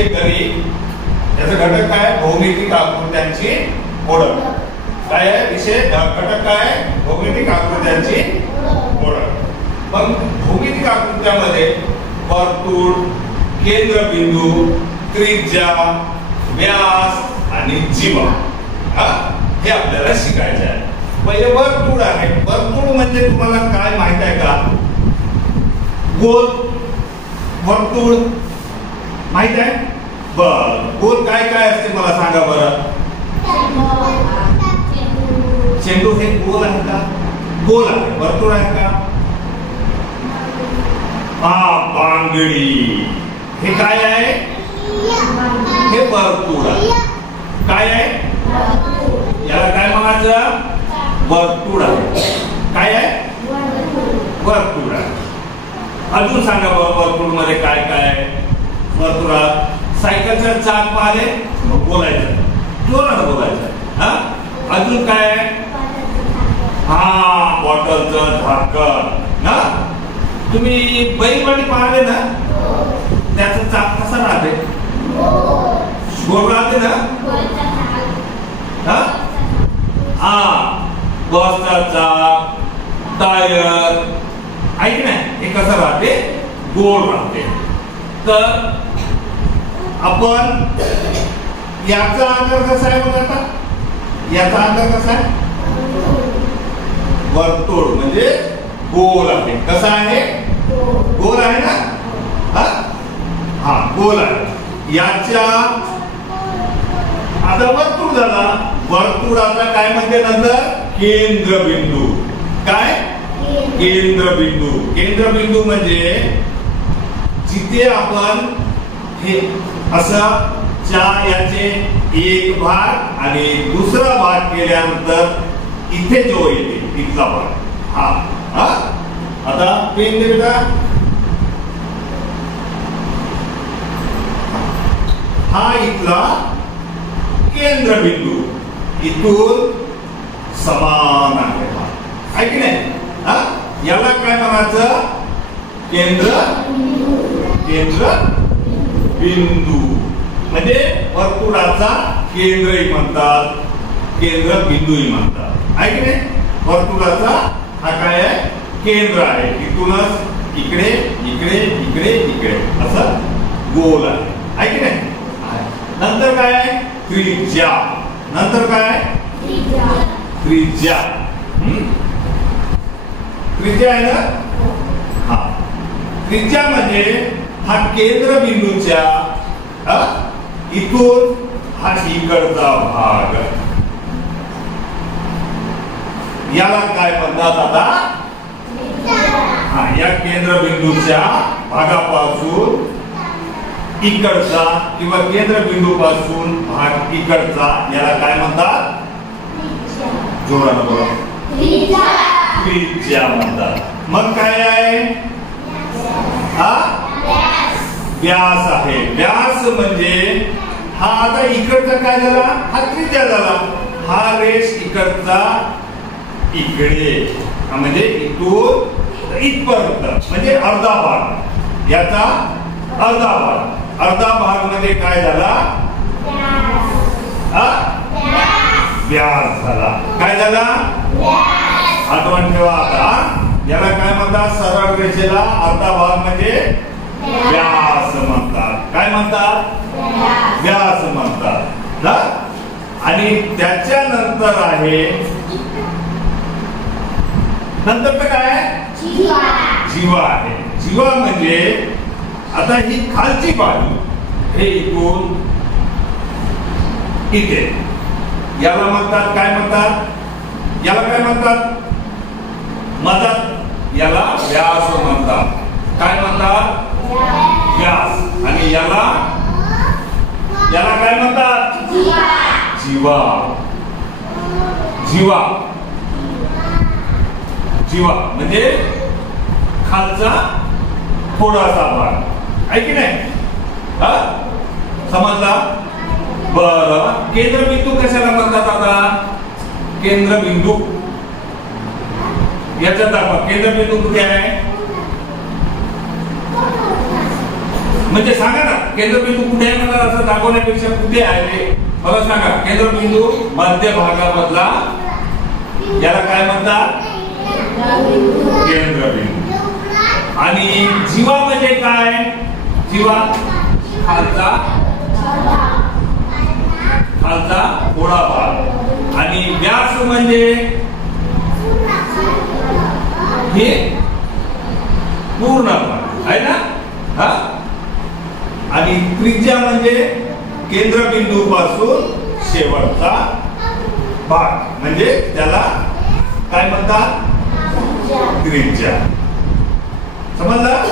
विषय गणित, याचा घटक काय? भौमितिक आकृत्यांची ओळख. काय आहे विषय? घटक काय? भौमितिक आकृत्यांची ओळख. मग भौमितिक आकृत्यामध्ये वर्तुळ, केंद्रबिंदू, त्रिज्या, व्यास आणि जीवा हे आपल्याला शिकायचे आहे. पहिले वर्तुळ आहे. वर्तुळ म्हणजे तुम्हाला काय माहित आहे का? गोल वर्तुळ माहित आहे? बर, गोल काय काय असते मला सांगा बरं. चेंडू हे गोल आहे का? गोल आहे. वर्तुळ आहे का? बांगडी हे काय आहे? हे वर्तुळ आहे. काय आहे? याला काय म्हणायचं? वर्तुळ आहे. काय आहे? वर्तुळ आहे. अजून सांगा बरं वर्तुळ मध्ये काय काय आहे? वर्तुळात सायकलचं चाक पाहिले बोलायचं, जोरात बोलायचं. अजून काय आहे? बॉटलचं झाकण ना. तुम्ही बैलगाडी पाहिले ना, त्याचं चाक कसं राहते? गोल राहते ना. बसचा चाक, टायर आहे की नाही, हे कसं राहते? गोल राहते. तर आपण याचा आकार कसा आहे बघा आता. याचा आकार कसा आहे? वर्तुळ म्हणजे गोल आहे. कसा आहे? गोल आहे ना. गोल आहे. याच्या आता वर्तुळ झाला. वर्तुळाचा काय म्हणते नंतर? केंद्रबिंदू. काय? केंद्रबिंदू. केंद्रबिंदू म्हणजे जिथे आपण हे असं याचे एक भाग आणि दुसरा भाग केल्यानंतर इथे जो येते इथला भाग. आता पेन दे बेटा. हा इथला केंद्रबिंदू इथून समान आहे की नाही. याला काय म्हणायचं? केंद्रबिंदू म्हणजे वर्तुळाचा केंद्रही म्हणतात, केंद्रबिंदूही म्हणतात. आहे की नाही. वर्तुळाचा हा काय आहे? केंद्र आहे. इथूनच इकडे इकडे इकडे इकडे असं गोल आहे की नाही. नंतर काय आहे? त्रिज्या. नंतर काय? त्रिज्या. त्रिज्या आहे ना. त्रिज्या म्हणजे हा केंद्रबिंदूच्या इथून हा इकडचा भाग, याला काय म्हणतात आता? या केंद्रबिंदूच्या भागापासून इकडचा किंवा केंद्रबिंदू पासून भाग इकडचा याला काय म्हणतात? जोरानं बोला. त्रिज्या म्हणतात. मग काय आहे? व्यास आहे. व्यास म्हणजे हा आता इकडचा काय झाला? हा त्रिज्या झाला. हा रेष इकडचा इकडे म्हणजे इथून इथपर्यंत म्हणजे अर्धा भाग. याचा अर्धा भाग. अर्धा भाग मध्ये काय झाला? व्यास झाला. काय झाला? आठवण ठेवा. आता याला काय म्हणतात? सरळ रेषेला अर्धा भाग म्हणजे व्यास म्हणतात. काय म्हणतात? व्यास म्हणतात. आणि त्याच्यानंतर आहे नंतर काय? जीवा आहे. जीवा म्हणजे आता ही खालची बाजू हे इथून इथे याला म्हणतात काय म्हणतात? याला काय म्हणतात? मदत. याला व्यास म्हणतात. काय म्हणतात? व्यास. आणि याला काय म्हणतात? जीवा. जीवा. जीवा म्हणजे खालचा थोडासा भाग आहे की नाही. समजला? बरं. केंद्रबिंदू कशाला म्हणतात? आता केंद्रबिंदू याचा दाखवा. केंद्रबिंदू कुठे आहे म्हणजे सांगा ना. केंद्रबिंदू कुठे आहे मला असं दाखवण्यापेक्षा कुठे आहे ते मला सांगा. केंद्रबिंदू मध्य भागामधला याला काय म्हणतात? केंद्रबिंदू. आणि जीवा म्हणजे काय? जीवा खालचा थोडा भाग. आणि व्यास म्हणजे हे पूर्ण भाग आहे ना. हा. आणि त्रिज्या म्हणजे केंद्रबिंदू पासून शेवटचा भाग म्हणजे त्याला काय म्हणतात? त्रिज्या. समजलं?